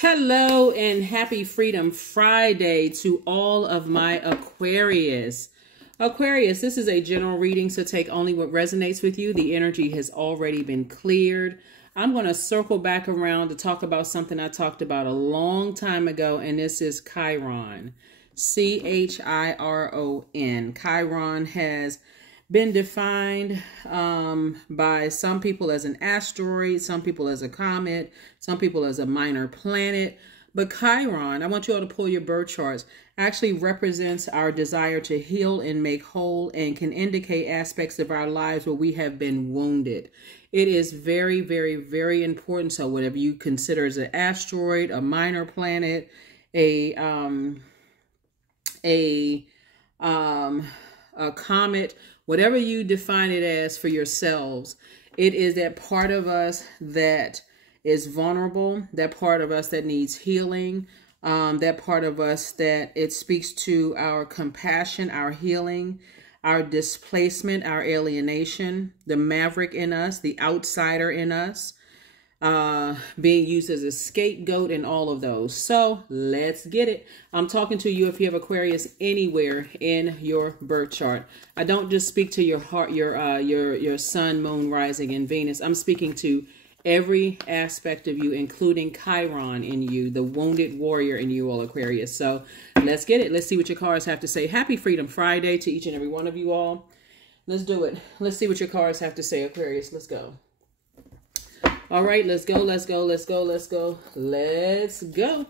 Hello and happy Freedom Friday to all of my Aquarius. Aquarius, this is a general reading, so take only what resonates with you. The energy has already been cleared. I'm going to circle back around to talk about something I talked about a long time ago, and this is Chiron. Chiron. Chiron has been defined by some people as an asteroid, some people as a comet, some people as a minor planet. But Chiron, I want you all to pull your birth charts, actually represents our desire to heal and make whole, and can indicate aspects of our lives where we have been wounded. It is very, very, very important. So whatever you consider as an asteroid, a minor planet, a comet, whatever you define it as for yourselves, it is that part of us that is vulnerable, that part of us that needs healing, that part of us that it speaks to our compassion, our healing, our displacement, our alienation, the maverick in us, the outsider in us, being used as a scapegoat, and all of those. So let's get it. I'm talking to you if you have Aquarius anywhere in your birth chart. I don't just speak to your heart, your sun, moon, rising, and Venus. I'm speaking to every aspect of you, including Chiron in you, the wounded warrior in you, all Aquarius. So let's get it. Let's see what your cards have to say. Happy Freedom Friday to each and every one of you all. Let's do it. Let's see what your cards have to say, Aquarius. Let's go. All right, let's go, let's go, let's go, let's go, let's go.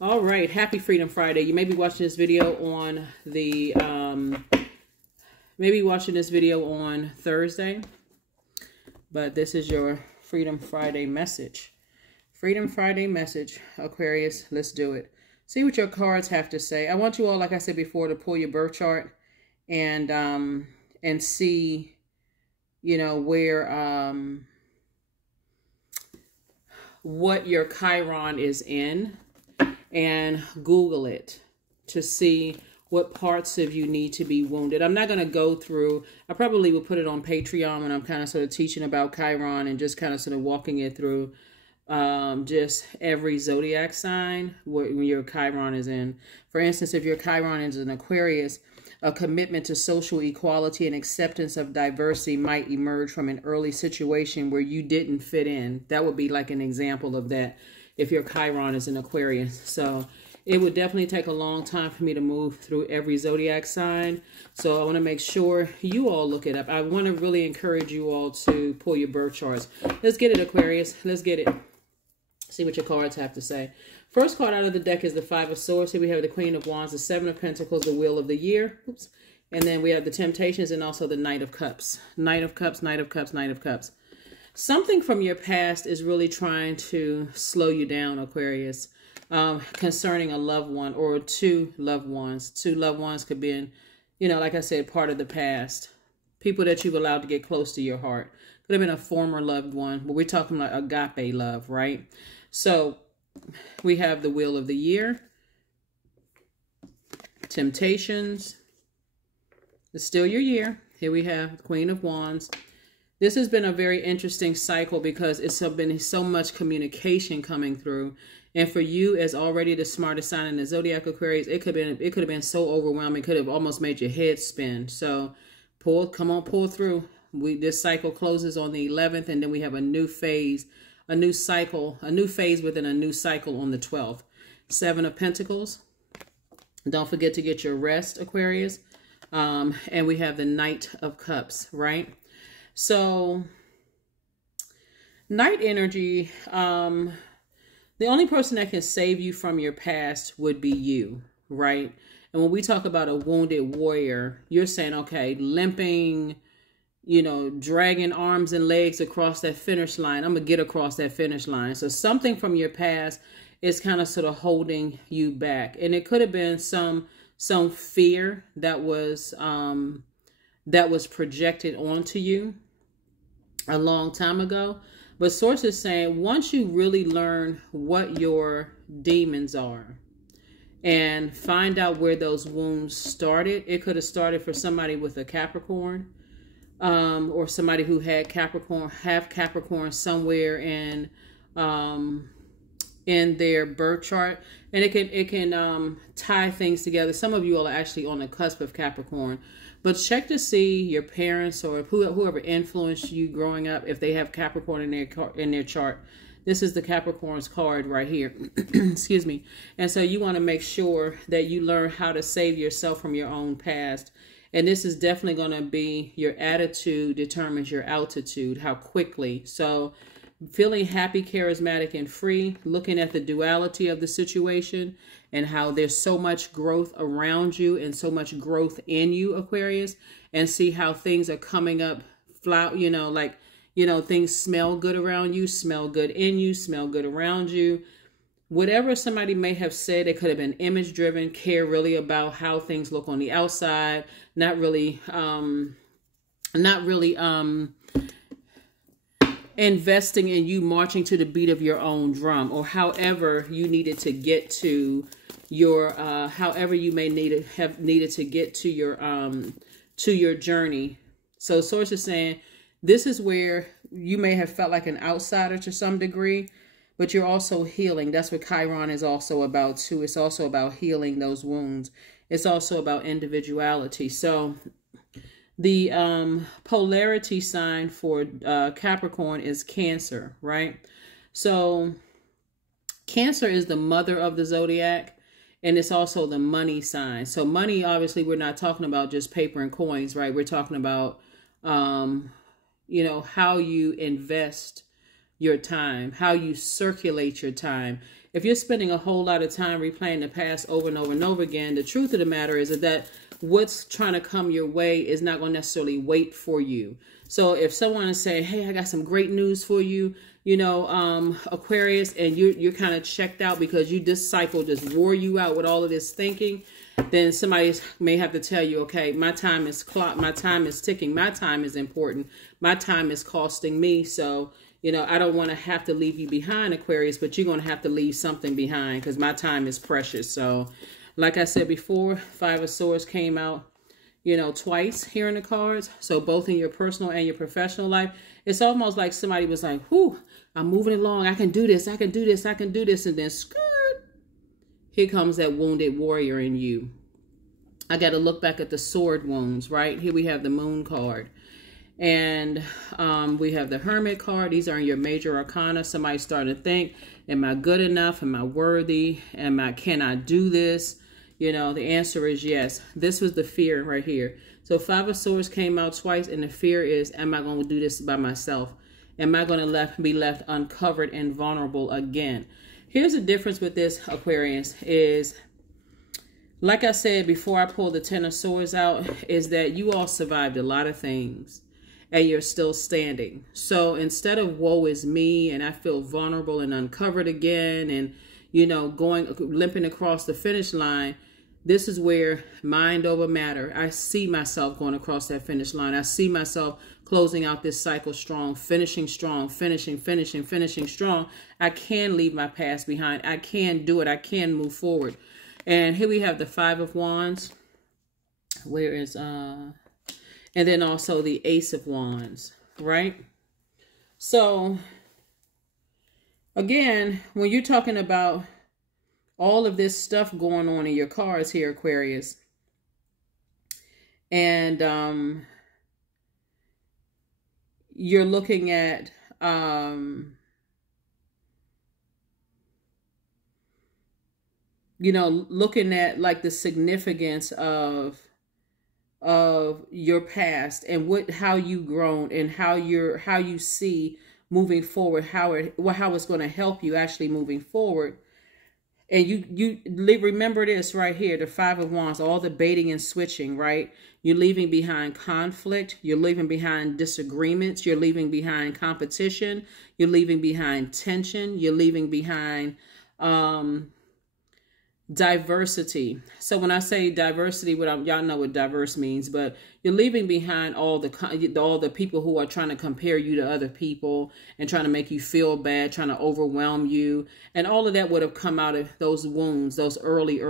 All right, happy Freedom Friday. You may be watching this video on the, Thursday, but this is your Freedom Friday message. Freedom Friday message, Aquarius, let's do it. See what your cards have to say. I want you all, like I said before, to pull your birth chart and see, you know, where, what your Chiron is in, and Google it to see what parts of you need to be wounded. I'm not going to go through, I probably will put it on Patreon when I'm kind of sort of teaching about Chiron and just kind of sort of walking it through just every zodiac sign when your Chiron is in. For instance, if your Chiron is an Aquarius, a commitment to social equality and acceptance of diversity might emerge from an early situation where you didn't fit in. That would be like an example of that if your Chiron is an Aquarius. So it would definitely take a long time for me to move through every zodiac sign. So I want to make sure you all look it up. I want to really encourage you all to pull your birth charts. Let's get it, Aquarius. Let's get it. See what your cards have to say. First card out of the deck is the Five of Swords. Here we have the Queen of Wands, the Seven of Pentacles, the Wheel of the Year. Oops. And then we have the Temptations and also the Knight of Cups. Knight of Cups, Knight of Cups, Knight of Cups. Something from your past is really trying to slow you down, Aquarius, concerning a loved one or two loved ones. Two loved ones could be in, you know, like I said, part of the past. People that you've allowed to get close to your heart. Could have been a former loved one, but we're talking like agape love, right? So we have the Wheel of the Year, Temptations. It's still your year. Here we have the Queen of Wands. This has been a very interesting cycle because it's been so much communication coming through. And for you, as already the smartest sign in the zodiac, Aquarius, it could have been so overwhelming. It could have almost made your head spin. So pull through. This cycle closes on the 11th, and then we have a new phase. A new cycle, a new phase within a new cycle on the 12th. Seven of Pentacles. Don't forget to get your rest, Aquarius. And we have the Knight of Cups, right? So, night energy, the only person that can save you from your past would be you, right? And when we talk about a wounded warrior, you're saying, okay, limping, you know, dragging arms and legs across that finish line. I'm going to get across that finish line. So something from your past is kind of sort of holding you back. And it could have been some fear that was projected onto you a long time ago. But sources saying once you really learn what your demons are and find out where those wounds started, it could have started for somebody with a Capricorn. Or somebody who had Capricorn somewhere in in their birth chart, and it can tie things together. Some of you all are actually on the cusp of Capricorn, but check to see your parents or whoever influenced you growing up, if they have Capricorn in their chart. This is the Capricorn's card right here. Excuse me. And so you want to make sure that you learn how to save yourself from your own past. And this is definitely going to be your attitude determines your altitude, how quickly. So feeling happy, charismatic, and free, looking at the duality of the situation and how there's so much growth around you and so much growth in you, Aquarius, and see how things are coming up, things smell good around you, smell good in you, smell good around you. Whatever somebody may have said, it could have been image driven, care really about how things look on the outside, not really investing in you marching to the beat of your own drum, or however you needed to get to your however you may have needed to get to your journey. So source is saying this is where you may have felt like an outsider to some degree, but you're also healing. That's what Chiron is also about too. It's also about healing those wounds. It's also about individuality. So the polarity sign for Capricorn is Cancer, right? So Cancer is the mother of the zodiac, and it's also the money sign. So money, obviously, we're not talking about just paper and coins, right? We're talking about, how you invest your time, how you circulate your time. If you're spending a whole lot of time replaying the past over and over and over again, the truth of the matter is that what's trying to come your way is not going to necessarily wait for you. So if someone is saying, hey, I got some great news for you, Aquarius, and you're kind of checked out because this cycle just wore you out with all of this thinking, then somebody may have to tell you, okay, my time is clocked, my time is ticking, my time is important, my time is costing me. So, I don't want to have to leave you behind, Aquarius, but you're going to have to leave something behind because my time is precious. So like I said before, Five of Swords came out, twice here in the cards. So both in your personal and your professional life, it's almost like somebody was like, whew, I'm moving along. I can do this. I can do this. I can do this. And then skirt, here comes that wounded warrior in you. I got to look back at the sword wounds, right? Here we have the Moon card. And we have the Hermit card. These are in your major arcana. Somebody's starting to think, am I good enough? Am I worthy? Can I do this? The answer is yes. This was the fear right here. So Five of Swords came out twice, and the fear is, am I going to do this by myself? Am I going to be left uncovered and vulnerable again? Here's the difference with this, Aquarius, is, like I said before I pulled the Ten of Swords out, is that you all survived a lot of things and you're still standing. So instead of woe is me and I feel vulnerable and uncovered again and, limping across the finish line, this is where mind over matter. I see myself going across that finish line. I see myself closing out this cycle strong, finishing strong, finishing strong. I can leave my past behind. I can do it. I can move forward. And here we have the Five of Wands. Where is, and then also the Ace of Wands, right? So again, when you're talking about all of this stuff going on in your cards here, Aquarius, and you're looking at looking at like the significance of your past and how you've grown and how you see moving forward, how it's going to help you actually moving forward. And you remember this right here, the Five of Wands, all the baiting and switching, right? You're leaving behind conflict. You're leaving behind disagreements. You're leaving behind competition. You're leaving behind tension. You're leaving behind diversity. So when I say diversity, y'all know what diverse means, but you're leaving behind all the people who are trying to compare you to other people and trying to make you feel bad, trying to overwhelm you, and all of that would have come out of those wounds, those early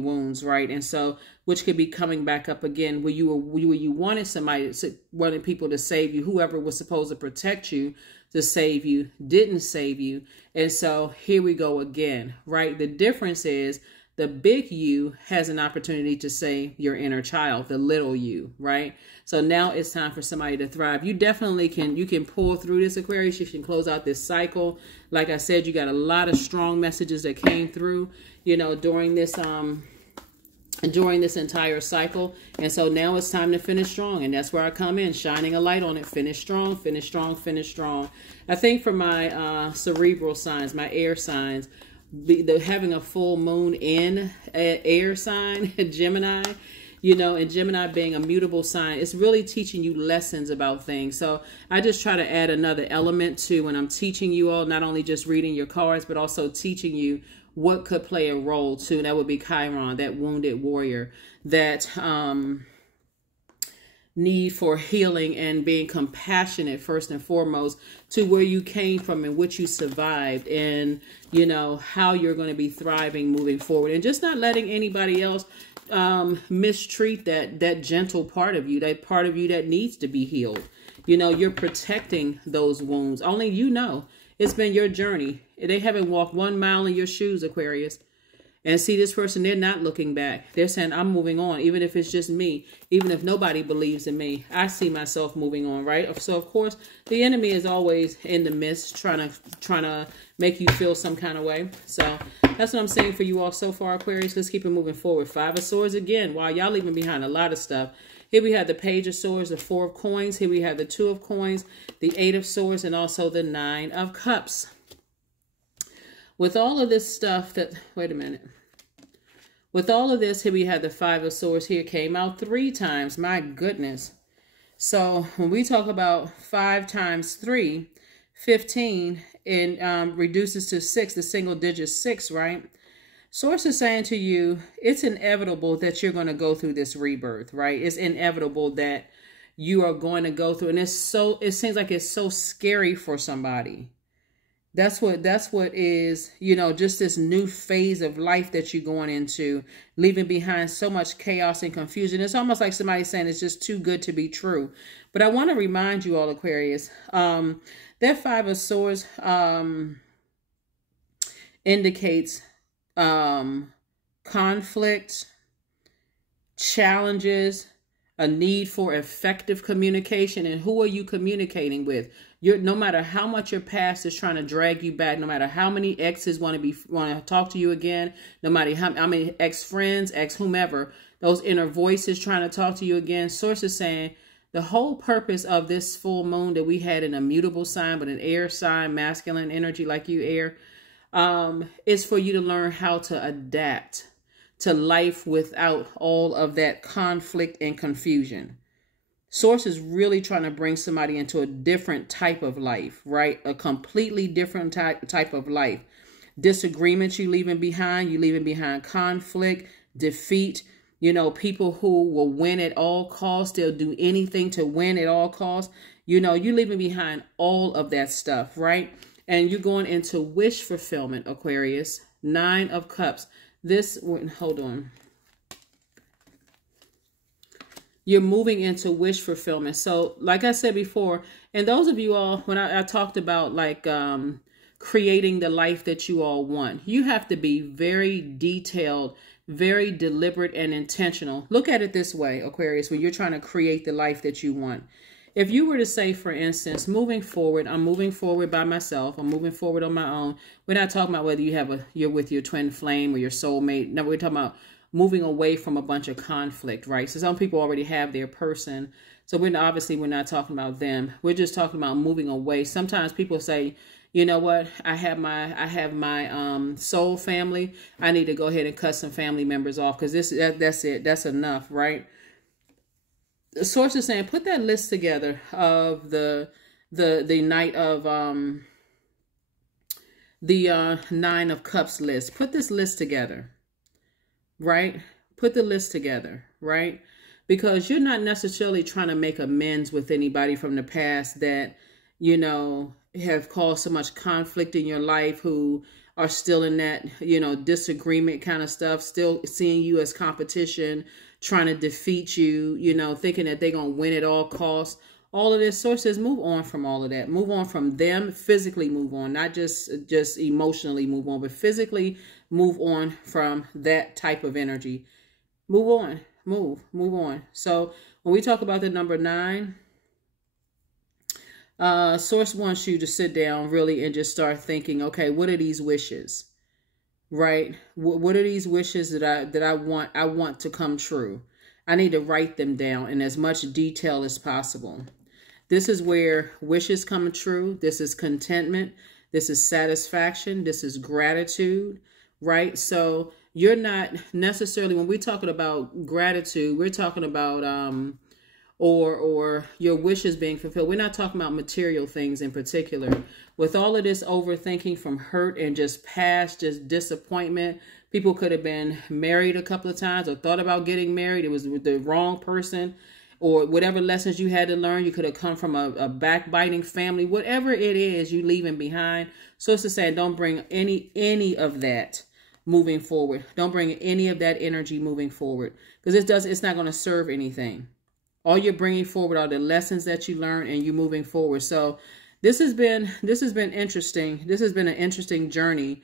wounds, right? And so, which could be coming back up again, where you wanted people to save you, whoever was supposed to protect you, to save you, didn't save you. And so here we go again, right? The difference is the big you has an opportunity to save your inner child, the little you, right? So now it's time for somebody to thrive. You definitely can, you can pull through this, Aquarius. You can close out this cycle. Like I said, you got a lot of strong messages that came through, you know, during this entire cycle. And so now it's time to finish strong. And that's where I come in, shining a light on it. Finish strong, finish strong, finish strong. I think for my cerebral signs, my air signs, having a full moon in an air sign, Gemini, you know, and Gemini being a mutable sign, it's really teaching you lessons about things. So I just try to add another element to when I'm teaching you all, not only just reading your cards, but also teaching you what could play a role too. That would be Chiron, that wounded warrior, that need for healing and being compassionate first and foremost to where you came from and what you survived, and you know how you're going to be thriving moving forward, and just not letting anybody else mistreat that gentle part of you, that part of you that needs to be healed. You know, you're protecting those wounds. Only you know. It's been your journey. They haven't walked 1 mile in your shoes, Aquarius. And see, this person, they're not looking back. They're saying, I'm moving on, even if it's just me, even if nobody believes in me. I see myself moving on, right? So, of course, the enemy is always in the midst, trying to make you feel some kind of way. So that's what I'm saying for you all so far, Aquarius. Let's keep it moving forward. 5 of Swords again. Wow, y'all leaving behind a lot of stuff. Here we have the Page of Swords, the 4 of Coins. Here we have the 2 of Coins, the 8 of Swords, and also the 9 of Cups. With all of this stuff that, wait a minute. With all of this, here we have the 5 of Swords. Here came out 3 times. My goodness. So when we talk about 5 times 3, 15, and reduces to 6, the single digit 6, right? Source is saying to you, it's inevitable that you're going to go through this rebirth, right? It's inevitable that you are going to go through. And it seems like it's so scary for somebody. That's what is, you know, just this new phase of life that you're going into, leaving behind so much chaos and confusion. It's almost like somebody saying it's just too good to be true. But I want to remind you all, Aquarius, that 5 of Swords indicates conflict, challenges, a need for effective communication. And who are you communicating with? No matter how much your past is trying to drag you back, no matter how many exes want to talk to you again, no matter how many ex-friends, ex-whomever, those inner voices trying to talk to you again, Source is saying the whole purpose of this full moon that we had in a mutable sign, but an air sign, masculine energy like you, air, is for you to learn how to adapt to life without all of that conflict and confusion. Source is really trying to bring somebody into a different type of life, right? A completely different type of life. Disagreements you leaving behind conflict, defeat, you know, people who will win at all costs. They'll do anything to win at all costs. You know, you're leaving behind all of that stuff, right? And you're going into wish fulfillment, Aquarius. 9 of Cups. Hold on. You're moving into wish fulfillment. So like I said before, and those of you all, when I talked about like creating the life that you all want, you have to be very detailed, very deliberate and intentional. Look at it this way, Aquarius, when you're trying to create the life that you want. If you were to say, for instance, moving forward, I'm moving forward by myself. I'm moving forward on my own. We're not talking about whether you're with your twin flame or your soulmate. No, we're talking about moving away from a bunch of conflict, right? So some people already have their person. So we're not talking about them. We're just talking about moving away. Sometimes people say, you know what? I have my soul family. I need to go ahead and cut some family members off because that's it. That's enough, right? The Source is saying, put that list together of the Knight of the 9 of Cups list. Put this list together, right? Put the list together, right? Because you're not necessarily trying to make amends with anybody from the past that, you know, have caused so much conflict in your life, who are still in that, you know, disagreement kind of stuff, still seeing you as competition, trying to defeat you, you know, thinking that they're going to win at all costs. all of this. Source says move on from all of that. Move on from them. Physically move on, not just emotionally move on, but physically move on from that type of energy. Move on. Move on. So when we talk about the number 9, Source wants you to sit down really and just start thinking, okay, what are these wishes? Right? What are these wishes that I want to come true? I need to write them down in as much detail as possible. This is where wishes come true. This is contentment. This is satisfaction. This is gratitude, right? So you're not necessarily, when we're talking about gratitude, we're talking about, or your wishes being fulfilled. We're not talking about material things in particular. With all of this overthinking from hurt and just past, just disappointment, people could have been married a couple of times or thought about getting married. It was the wrong person, or whatever lessons you had to learn. You could have come from a backbiting family. Whatever it is you leaving behind. So it's to say, don't bring any of that moving forward. Don't bring any of that energy moving forward, because it's not going to serve anything. All you're bringing forward are the lessons that you learn, and you moving forward. So this has been interesting. This has been an interesting journey,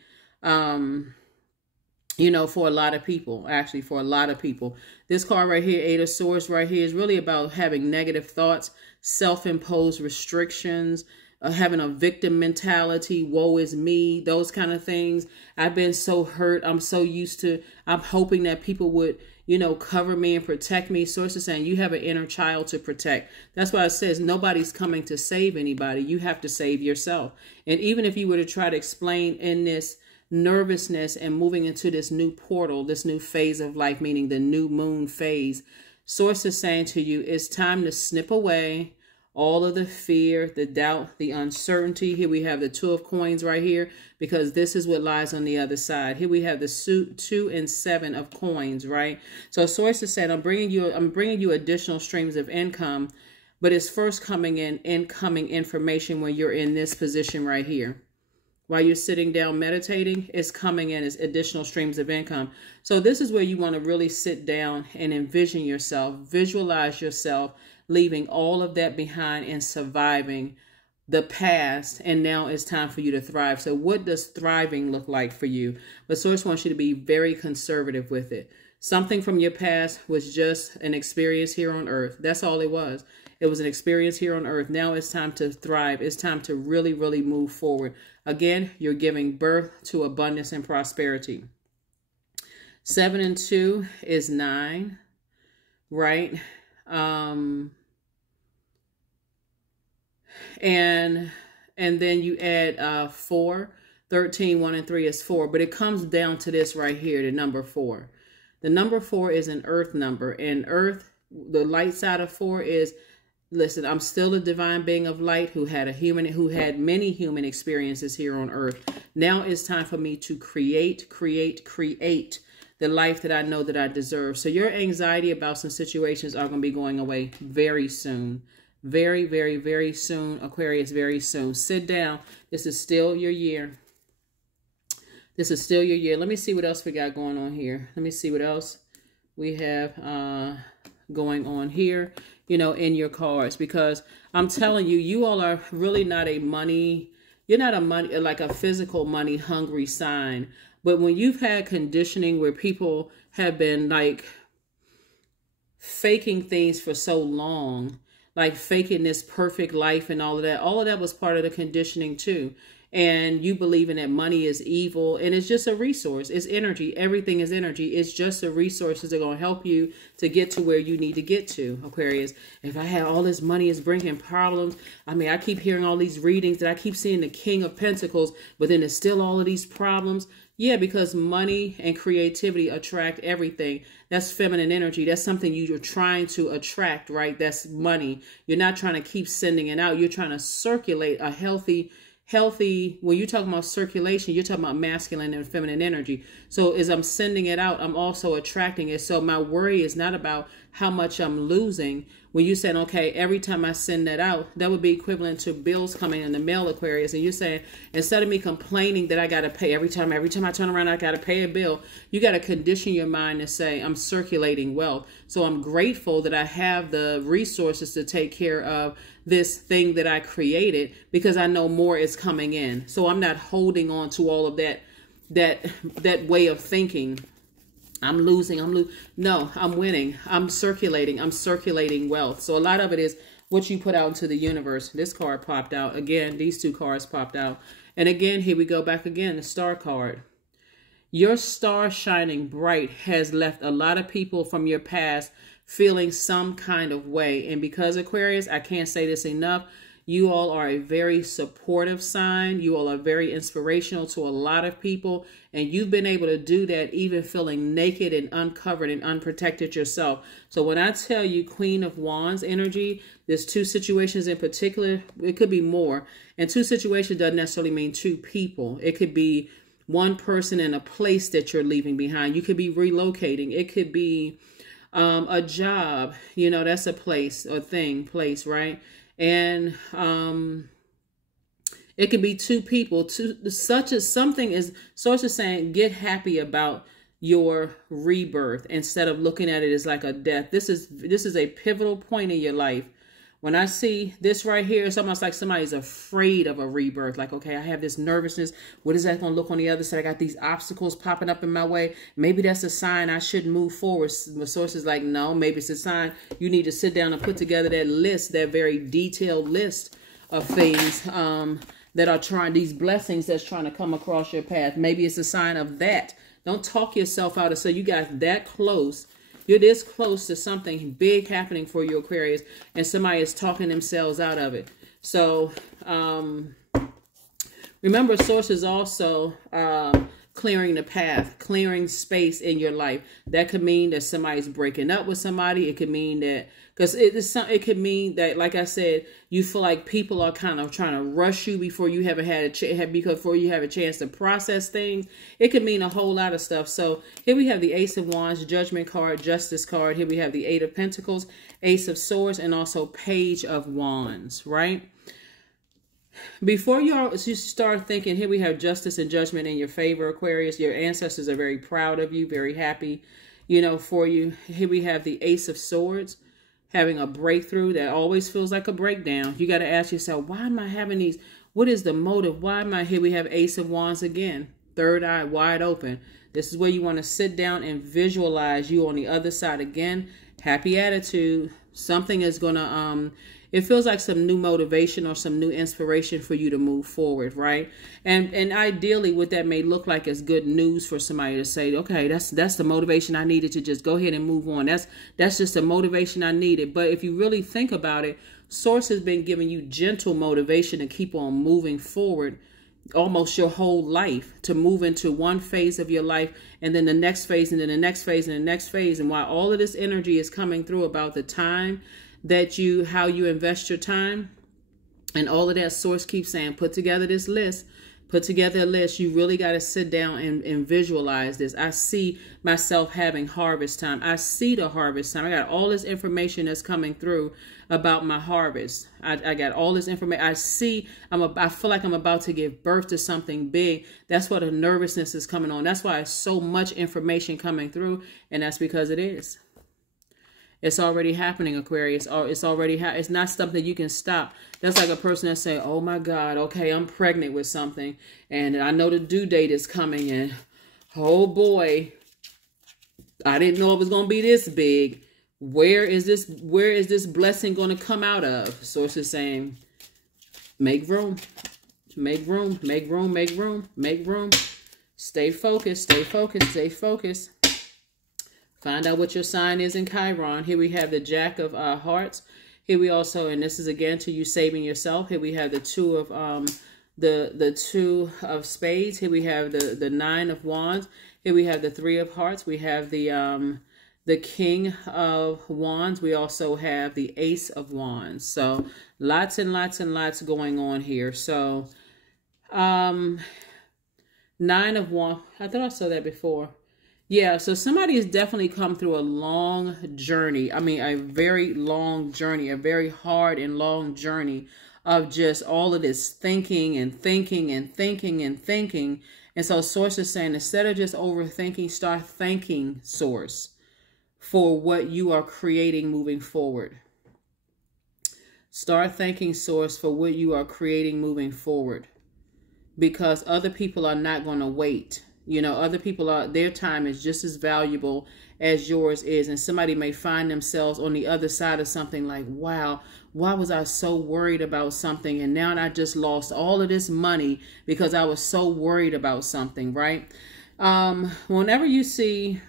you know, for a lot of people, actually, for a lot of people. This card right here, 8 of Swords right here, is really about having negative thoughts, self-imposed restrictions, having a victim mentality, woe is me, those kind of things. I've been so hurt. I'm so used to, I'm hoping that people would, you know, cover me and protect me. Source is saying you have an inner child to protect. That's why it says nobody's coming to save anybody. You have to save yourself. And even if you were to try to explain in this nervousness and moving into this new portal, this new phase of life, meaning the new moon phase, Source is saying to you, it's time to snip away all of the fear, the doubt, the uncertainty. Here we have the 2 of Coins right here, because this is what lies on the other side. Here we have the 2 and 7 of Coins, right? So Source is saying, I'm bringing you additional streams of income, but it's first coming in incoming information when you're in this position right here. While you're sitting down meditating, it's coming in as additional streams of income. So this is where you want to really sit down and envision yourself, visualize yourself, leaving all of that behind and surviving the past. And now it's time for you to thrive. So what does thriving look like for you? But Source wants you to be very conservative with it. Something from your past was just an experience here on earth. That's all it was. It was an experience here on earth. Now it's time to thrive. It's time to really, really move forward. Again, you're giving birth to abundance and prosperity. 7 and 2 is 9, right? And then you add 4, 13, 1 and 3 is 4, but it comes down to this right here, the number 4. The number 4 is an earth number, and earth, the light side of 4 is, listen, I'm still a divine being of light who had many human experiences here on earth. Now it's time for me to create the life that I know that I deserve. So your anxiety about some situations are going to be going away very soon. Very, very, very soon, Aquarius, very soon. Sit down. This is still your year. This is still your year. Let me see what else we got going on here. Let me see what else we have going on here, you know, in your cards. Because I'm telling you, you all are really not a money, you're not like a physical money hungry sign. But when you've had conditioning where people have been like faking things for so long, like faking this perfect life and all of that was part of the conditioning too. And you believing that money is evil, and it's just a resource. It's energy. Everything is energy. It's just the resources that are going to help you to get to where you need to get to, Aquarius. If I had all this money, it's bringing problems. I mean, I keep hearing all these readings that I keep seeing the King of Pentacles, but then there's still all of these problems. Yeah, because money and creativity attract everything. That's feminine energy. That's something you're trying to attract, right? That's money. You're not trying to keep sending it out. You're trying to circulate a healthy, when you're talking about circulation, you're talking about masculine and feminine energy. So as I'm sending it out, I'm also attracting it. So my worry is not about how much I'm losing. when you're saying, okay, every time I send that out, that would be equivalent to bills coming in the mail, Aquarius. And you're saying, instead of me complaining that I got to pay every time I turn around, I got to pay a bill, you got to condition your mind to say, I'm circulating wealth. So I'm grateful that I have the resources to take care of this thing that I created, because I know more is coming in. So I'm not holding on to all of that way of thinking. I'm losing. No, I'm winning. I'm circulating wealth. So a lot of it is what you put out into the universe. This card popped out. Again, these two cards popped out. And again, here we go back again, the star card. Your star shining bright has left a lot of people from your past feeling some kind of way. And because, Aquarius, I can't say this enough, you all are a very supportive sign. You all are very inspirational to a lot of people. And you've been able to do that even feeling naked and uncovered and unprotected yourself. So when I tell you Queen of Wands energy, there's two situations in particular. It could be more. And two situations doesn't necessarily mean two people. It could be one person in a place that you're leaving behind. You could be relocating. It could be a job. You know, that's a place or place, right? And it could be two people, such as something is source is saying, get happy about your rebirth instead of looking at it as like a death. This is a pivotal point in your life. When I see this right here, it's almost like somebody's afraid of a rebirth. Like, okay, I have this nervousness. What is that going to look on the other side? I got these obstacles popping up in my way. Maybe that's a sign I shouldn't move forward. The source is like, no, maybe it's a sign you need to sit down and put together that list, that very detailed list of things that are trying, these blessings that's trying to come across your path. Maybe it's a sign of that. Don't talk yourself out of, so you got that close. You're this close to something big happening for you, Aquarius, and somebody is talking themselves out of it. So remember, source is also clearing the path, clearing space in your life. That could mean that somebody's breaking up with somebody. It could mean that, because it could mean that, like I said, you feel like people are kind of trying to rush you before you haven't had before you have a chance to process things. It could mean a whole lot of stuff. So here we have the Ace of Wands, Judgment card, Justice card. Here we have the Eight of Pentacles, Ace of Swords, and also Page of Wands, right? Before you start thinking, here we have justice and judgment in your favor, Aquarius. Your ancestors are very proud of you, very happy, you know, for you. Here we have the Ace of Swords, having a breakthrough that always feels like a breakdown. You got to ask yourself, why am I having these? What is the motive? Why am I here? We have Ace of Wands again, third eye wide open. This is where you want to sit down and visualize you on the other side again. Happy attitude. Something is going to, it feels like some new motivation or some new inspiration for you to move forward, right? And ideally what that may look like is good news for somebody to say, okay, that's the motivation I needed to just go ahead and move on. That's just the motivation I needed. But if you really think about it, Source has been giving you gentle motivation to keep on moving forward almost your whole life, to move into one phase of your life and then the next phase and then the next phase and the next phase. And while all of this energy is coming through about the time that how you invest your time and all of that, Source keeps saying, put together this list, put together a list. You really got to sit down and visualize this. I see myself having harvest time. I see the harvest time. I got all this information that's coming through about my harvest. I got all this information. I feel like I'm about to give birth to something big. That's why the nervousness is coming on. That's why it's so much information coming through. And that's because it is. It's already happening, Aquarius. It's not something you can stop. That's like a person that say, oh my God, okay, I'm pregnant with something and I know the due date is coming and oh boy, I didn't know it was going to be this big. Where is this blessing going to come out of? Source is saying, make room, make room, make room, make room, make room. Stay focused, stay focused, stay focused. Find out what your sign is in Chiron. Here we have the Jack of Hearts. Here we also, and this is again to you saving yourself. Here we have the Two of the Two of Spades. Here we have the Nine of Wands. Here we have the Three of Hearts. We have the King of Wands. We also have the Ace of Wands. So lots and lots and lots going on here. So Nine of Wands. I thought I saw that before. Yeah, so somebody has definitely come through a long journey. I mean, a very long journey, a very hard and long journey of just all of this thinking and thinking and thinking and thinking. And so Source is saying, instead of just overthinking, start thanking Source for what you are creating moving forward. Start thanking Source for what you are creating moving forward, because other people are not going to wait. You know, other people are, their time is just as valuable as yours is. And somebody may find themselves on the other side of something like, wow, why was I so worried about something? And now I just lost all of this money because I was so worried about something, right? Whenever you see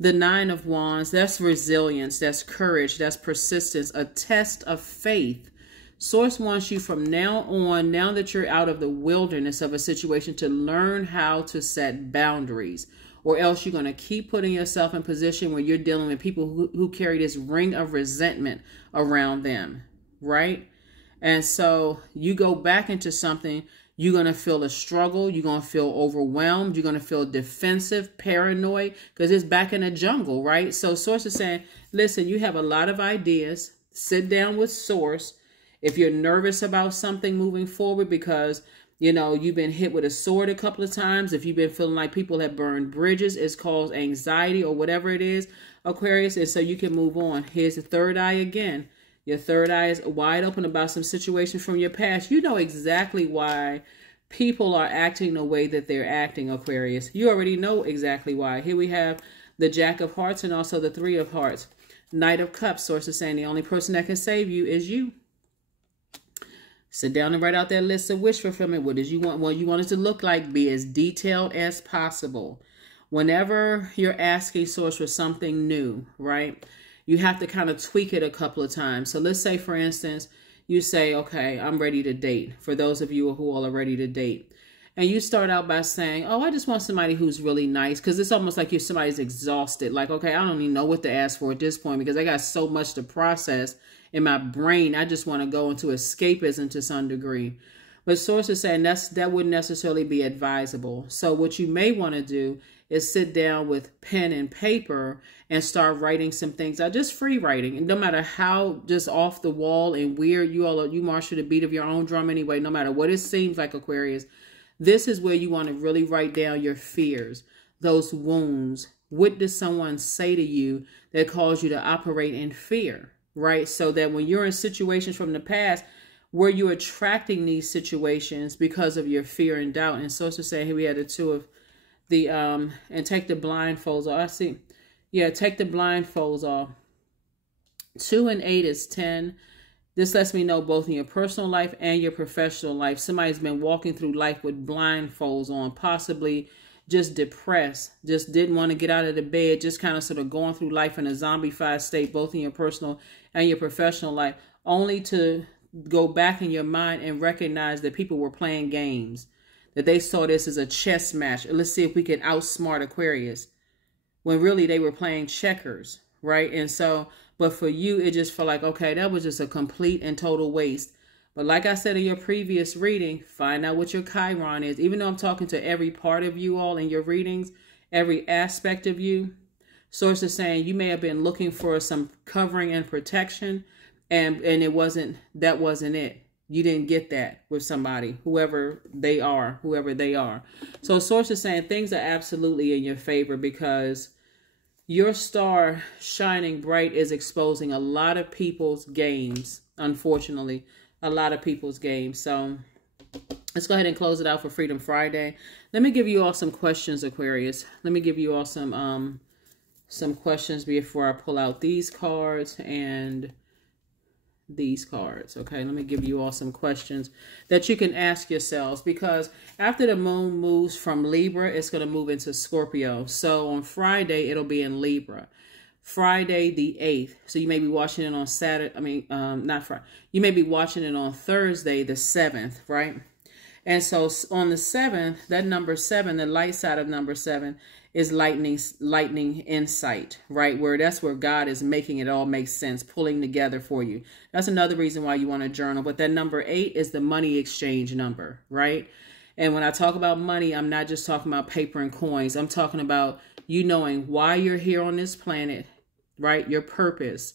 the Nine of Wands, that's resilience, that's courage, that's persistence, a test of faith. Source wants you from now on, now that you're out of the wilderness of a situation, to learn how to set boundaries, or else you're going to keep putting yourself in position where you're dealing with people who carry this ring of resentment around them, right? And so you go back into something, you're going to feel a struggle. You're going to feel overwhelmed. You're going to feel defensive, paranoid, because it's back in the jungle, right? So Source is saying, listen, you have a lot of ideas. Sit down with Source. If you're nervous about something moving forward because, you know, you've been hit with a sword a couple of times, if you've been feeling like people have burned bridges, it's caused anxiety or whatever it is, Aquarius, and so you can move on. Here's the third eye again. Your third eye is wide open about some situation from your past. You know exactly why people are acting the way that they're acting, Aquarius. You already know exactly why. Here we have the Jack of Hearts and also the Three of Hearts. Knight of Cups, Source is saying the only person that can save you is you. Sit down and write out that list of wish fulfillment. What does you want? What you want it to look like? Be as detailed as possible. Whenever you're asking Source for something new, right, you have to kind of tweak it a couple of times. So let's say, for instance, you say, okay, I'm ready to date. For those of you who all are ready to date. And you start out by saying, oh, I just want somebody who's really nice. Because it's almost like somebody's exhausted. Like, okay, I don't even know what to ask for at this point because I got so much to process in my brain. I just want to go into escapism to some degree. But Source is saying that wouldn't necessarily be advisable. So what you may want to do is sit down with pen and paper and start writing some things out, just free writing. And no matter how just off the wall and weird you march to the beat of your own drum anyway, no matter what it seems like, Aquarius, this is where you want to really write down your fears, those wounds. What does someone say to you that caused you to operate in fear, right? So that when you're in situations from the past where you're attracting these situations because of your fear and doubt. And Source is saying, here we had the two of the, and take the blindfolds off. I see. Yeah, take the blindfolds off. 2 and 8 is 10. This lets me know both in your personal life and your professional life, somebody's been walking through life with blindfolds on, possibly just depressed, just didn't want to get out of the bed, just kind of sort of going through life in a zombified state, both in your personal and your professional life, only to go back in your mind and recognize that people were playing games, that they saw this as a chess match. Let's see if we can outsmart Aquarius, when really they were playing checkers, right? And so, but for you, it just felt like, okay, that was just a complete and total waste. But like I said in your previous reading, find out what your Chiron is. Even though I'm talking to every part of you all in your readings, every aspect of you, Source is saying you may have been looking for some covering and protection, and that wasn't it. You didn't get that with somebody, whoever they are. So Source is saying things are absolutely in your favor because your star shining bright is exposing a lot of people's games, unfortunately, a lot of people's games. So let's go ahead and close it out for Freedom Friday. Let me give you all some questions, Aquarius. Let me give you all some questions before I pull out these cards and these cards. Okay, let me give you all some questions that you can ask yourselves, because after the moon moves from Libra, it's going to move into Scorpio. So on Friday, it'll be in Libra. Friday the 8th. So you may be watching it on Saturday. Not Friday. You may be watching it on Thursday the 7th, right? And so on the 7th, that number 7, the light side of number 7, is lightning insight, right? That's where God is making it all make sense, pulling together for you. That's another reason why you want to journal. But that number 8 is the money exchange number, right? And when I talk about money, I'm not just talking about paper and coins. I'm talking about you knowing why you're here on this planet, right? Your purpose.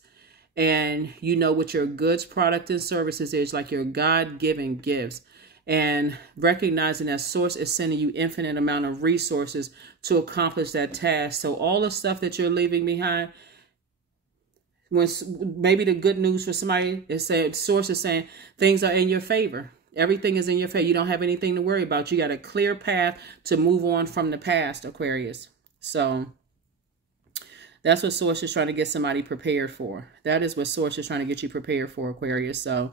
And you know what your goods, product, and services is, like your God-given gifts. And recognizing that source is sending you infinite amount of resources to accomplish that task. So all the stuff that you're leaving behind, when maybe the good news for somebody is saying, source is saying things are in your favor. Everything is in your favor. You don't have anything to worry about. You got a clear path to move on from the past, Aquarius. So that's what source is trying to get somebody prepared for. That is what source is trying to get you prepared for, Aquarius. So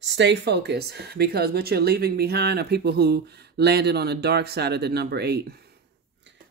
stay focused, because what you're leaving behind are people who landed on the dark side of the number 8,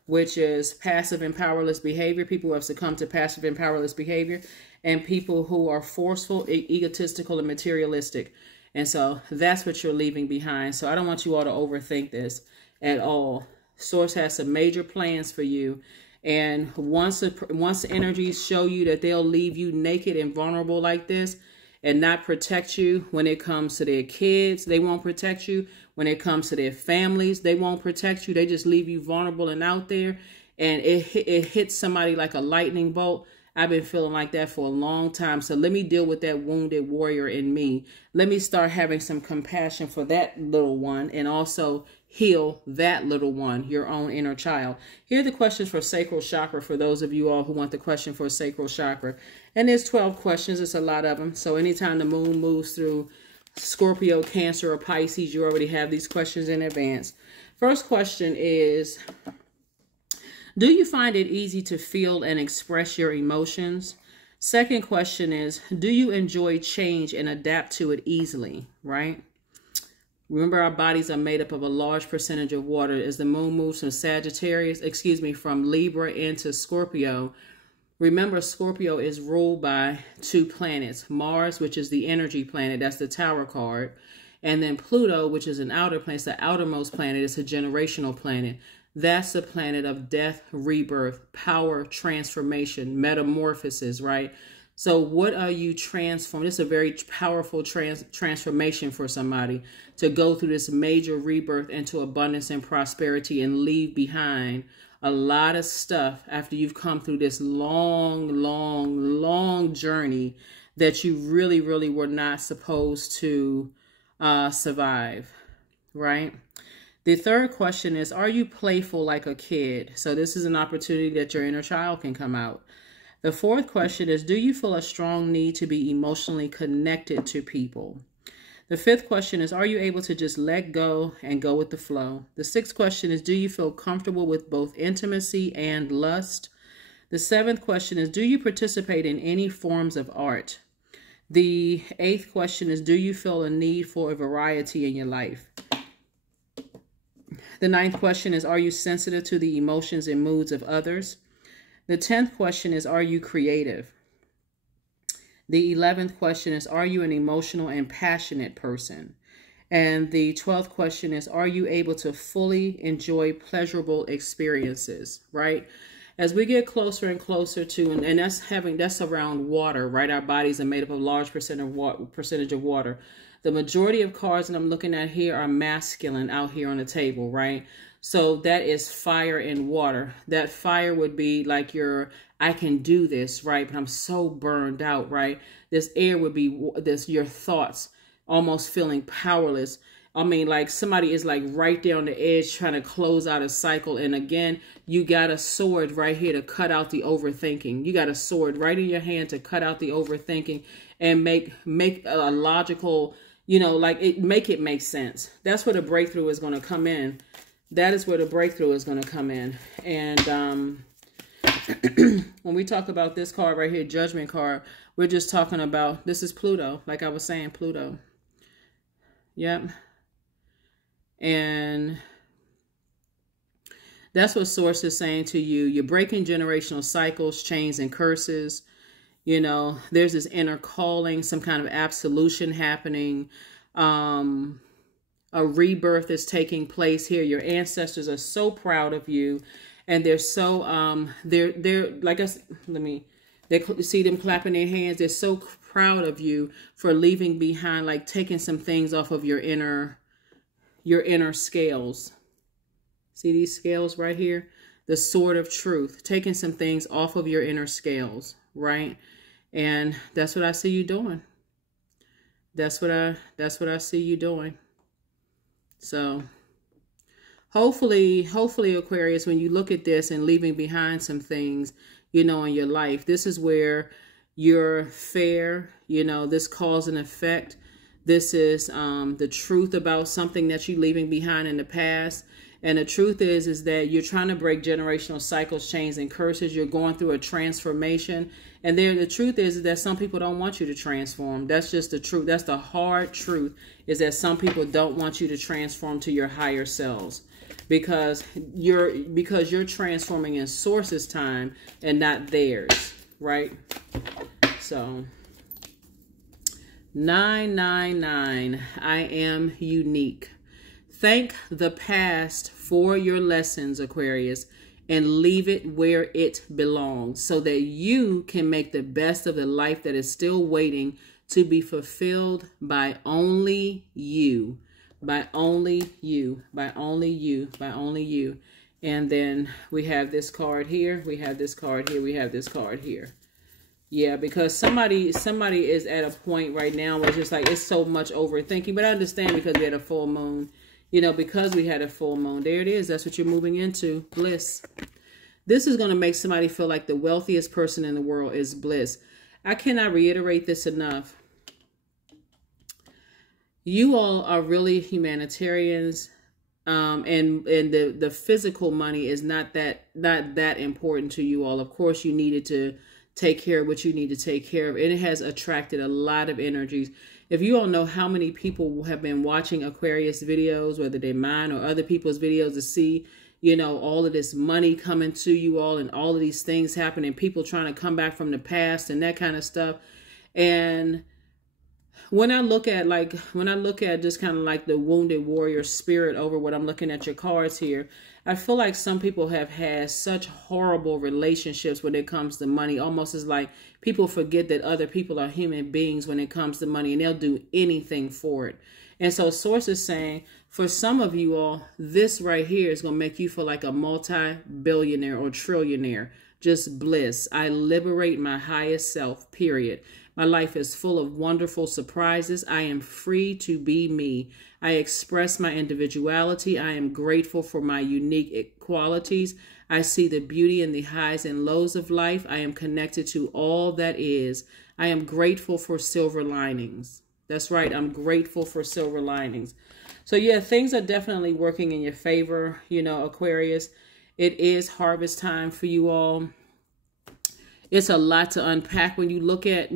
which is passive and powerless behavior. People who have succumbed to passive and powerless behavior, and people who are forceful, egotistical, and materialistic. And so that's what you're leaving behind. So I don't want you all to overthink this at all. Source has some major plans for you. And once the energies show you that they'll leave you naked and vulnerable like this and not protect you when it comes to their kids, they won't protect you. When it comes to their families, they won't protect you. They just leave you vulnerable and out there. And it hits somebody like a lightning bolt. I've been feeling like that for a long time. So let me deal with that wounded warrior in me. Let me start having some compassion for that little one, and also heal that little one, your own inner child. Here are the questions for sacral chakra for those of you all who want the question for sacral chakra. And there's 12 questions. It's a lot of them. So anytime the moon moves through Scorpio, Cancer, or Pisces, you already have these questions in advance. First question is, do you find it easy to feel and express your emotions? Second question is, do you enjoy change and adapt to it easily, right? Remember, our bodies are made up of a large percentage of water. As the moon moves from from Libra into Scorpio, remember, Scorpio is ruled by 2 planets, Mars, which is the energy planet, that's the Tower card, and then Pluto, which is an outer planet, it's the outermost planet, it's a generational planet. That's the planet of death, rebirth, power, transformation, metamorphosis, right? So what are you transforming? This is a very powerful transformation for somebody to go through this major rebirth into abundance and prosperity and leave behind a lot of stuff after you've come through this long journey that you really were not supposed to survive, right? The third question is, are you playful like a kid? So this is an opportunity that your inner child can come out. The fourth question is, do you feel a strong need to be emotionally connected to people? The fifth question is, are you able to just let go and go with the flow? The sixth question is, do you feel comfortable with both intimacy and lust? The seventh question is, do you participate in any forms of art? The eighth question is, do you feel a need for a variety in your life? The ninth question is, are you sensitive to the emotions and moods of others? The 10th question is, are you creative? The 11th question is, are you an emotional and passionate person? And the 12th question is, are you able to fully enjoy pleasurable experiences, right? As we get closer and closer to, and that's around water, right? Our bodies are made up of a large percentage of water. The majority of cards that I'm looking at here are masculine out here on the table, right? So that is fire and water. That fire would be like I can do this, right? But I'm so burned out, right? This air would be your thoughts, almost feeling powerless. I mean, like somebody is like right there on the edge trying to close out a cycle. And again, you got a sword right here to cut out the overthinking. You got a sword right in your hand to cut out the overthinking and make a logical, make it make sense. That's where the breakthrough is going to come in. That is where the breakthrough is going to come in. And when we talk about this card right here, Judgment card, we're just talking about, this is Pluto. Like I was saying, Pluto. Yep. And that's what Source is saying to you. You're breaking generational cycles, chains, and curses. There's this inner calling, some kind of absolution happening. A rebirth is taking place here. Your ancestors are so proud of you, and they're so they're like us. They see them clapping their hands. They're so proud of you for leaving behind, like taking some things off of your inner scales. See these scales right here? the sword of truth, taking some things off of your inner scales, right? And that's what I see you doing. That's what I see you doing. So hopefully Aquarius, when you look at this and leaving behind some things, you know, in your life, this is where you're fair, you know, this cause and effect. This is the truth about something that you're leaving behind in the past. And the truth is that you're trying to break generational cycles, chains, and curses. You're going through a transformation. And the truth is that some people don't want you to transform. That's just the truth. That's the hard truth, is that some people don't want you to transform to your higher selves. Because you're transforming in Source's time and not theirs, right? So 999, I am unique. Thank the past for your lessons, Aquarius, and leave it where it belongs so that you can make the best of the life that is still waiting to be fulfilled by only you. By only you, by only you, by only you. And then we have this card here. We have this card here. We have this card here. Yeah, because somebody is at a point right now where it's just like, it's so much overthinking. But I understand, because we had a full moon. You know, because we had a full moon. There it is. That's what you're moving into. Bliss. This is going to make somebody feel like the wealthiest person in the world is bliss. I cannot reiterate this enough. You all are really humanitarians, and the physical money is not that important to you all. Of course, you needed to take care of what you need to take care of, and it has attracted a lot of energies. If you all know how many people have been watching Aquarius videos, whether they're mine or other people's videos, to see, you know, all of this money coming to you all and all of these things happening, people trying to come back from the past and that kind of stuff. And when I look at just kind of like the wounded warrior spirit over what I'm looking at your cards here, I feel like some people have had such horrible relationships when it comes to money. Almost as like people forget that other people are human beings when it comes to money, and they'll do anything for it. And so Source is saying, for some of you all, this right here is going to make you feel like a multi-billionaire or trillionaire. Just bliss. I liberate my highest self, period. My life is full of wonderful surprises. I am free to be me. I express my individuality. I am grateful for my unique qualities. I see the beauty in the highs and lows of life. I am connected to all that is. I am grateful for silver linings. That's right. I'm grateful for silver linings. So yeah, things are definitely working in your favor, you know, Aquarius. It is harvest time for you all. It's a lot to unpack when you look at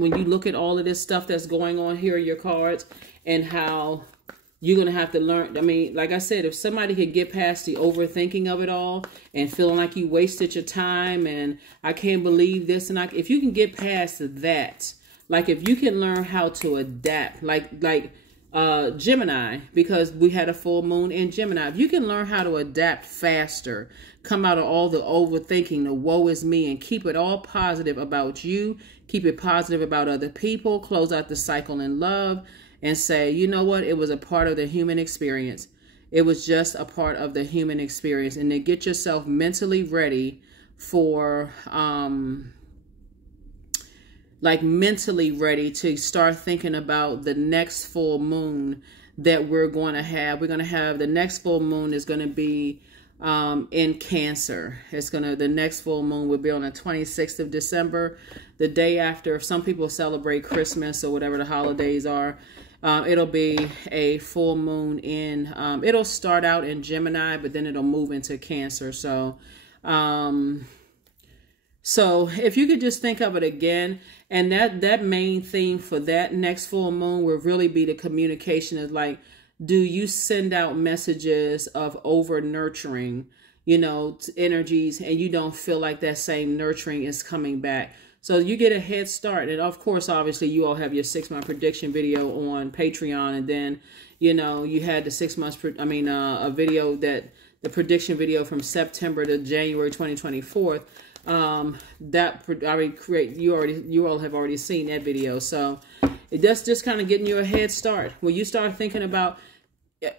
all of this stuff that's going on here in your cards, and how you're going to have to learn. I mean, like I said, if somebody could get past the overthinking of it all and feeling like you wasted your time and I can't believe this, and if you can get past that, like if you can learn how to adapt, like Gemini, because we had a full moon in Gemini. If you can learn how to adapt faster, come out of all the overthinking, the woe is me, and keep it all positive about you, keep it positive about other people, close out the cycle in love, and say, you know what, it was a part of the human experience. It was just a part of the human experience. And then get yourself mentally ready for, mentally ready to start thinking about the next full moon that we're going to have. We're going to have, the next full moon is going to be in Cancer. The next full moon will be on the 26th of December, the day after. Some people celebrate Christmas or whatever the holidays are. It'll be a full moon in, it'll start out in Gemini, but then it'll move into Cancer. So if you could just think of it again, and that main theme for that next full moon will really be the communication of like, do you send out messages of over nurturing, you know, energies, and you don't feel like that same nurturing is coming back? So you get a head start. And of course, obviously, you all have your 6-month prediction video on Patreon. And then, you know, you had the 6 months, a video that the prediction video from September to January 2024. You all have already seen that video. So that's just kind of getting you a head start. When you start thinking about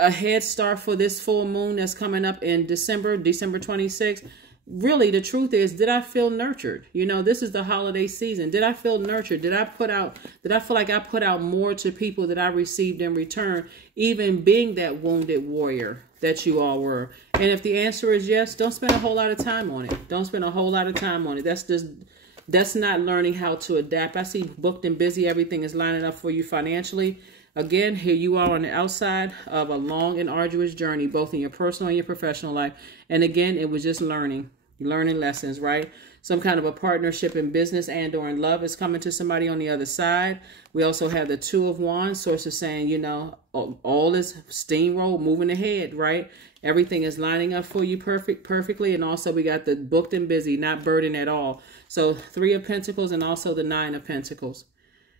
a head start for this full moon that's coming up in December 26th, really the truth is, did I feel nurtured? You know, this is the holiday season. Did I feel nurtured? Did I feel like I put out more to people that I received in return, even being that wounded warrior that you all were? And if the answer is yes, don't spend a whole lot of time on it. Don't spend a whole lot of time on it. That's not learning how to adapt. I see booked and busy. Everything is lining up for you financially. Again, here you are on the outside of a long and arduous journey, both in your personal and your professional life. And again, it was just learning lessons, right? Some kind of a partnership in business and or in love is coming to somebody on the other side. We also have the Two of Wands, sources saying, you know, all is steamroll, moving ahead, right? Everything is lining up for you perfectly. And also we got the booked and busy, not burden at all. So 3 of Pentacles and also the 9 of Pentacles.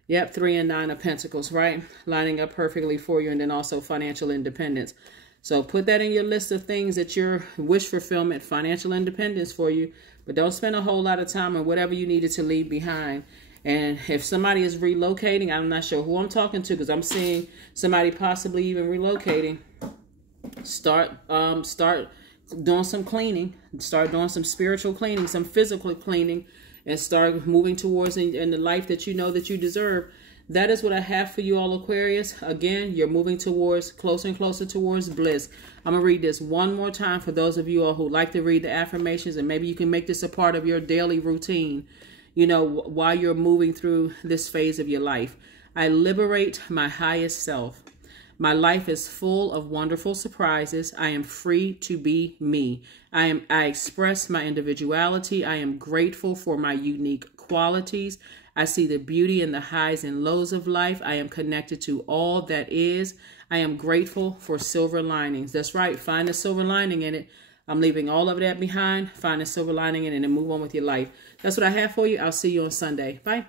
Yep, 3 and 9 of Pentacles, right? Lining up perfectly for you. And then also financial independence. So put that in your list of things that your wish fulfillment, financial independence for you. But don't spend a whole lot of time on whatever you needed to leave behind. And if somebody is relocating, I'm not sure who I'm talking to because I'm seeing somebody possibly even relocating. Start doing some cleaning. Start doing some spiritual cleaning, some physical cleaning. And start moving towards in the life that you know that you deserve. That is what I have for you all, Aquarius. Again, you're moving towards, closer and closer towards bliss. I'm going to read this one more time for those of you all who like to read the affirmations. And maybe you can make this a part of your daily routine, you know, while you're moving through this phase of your life. I liberate my highest self. My life is full of wonderful surprises. I am free to be me. I express my individuality. I am grateful for my unique qualities. I see the beauty in the highs and lows of life. I am connected to all that is. I am grateful for silver linings. That's right. Find a silver lining in it. I'm leaving all of that behind. Find a silver lining in it and move on with your life. That's what I have for you. I'll see you on Sunday. Bye.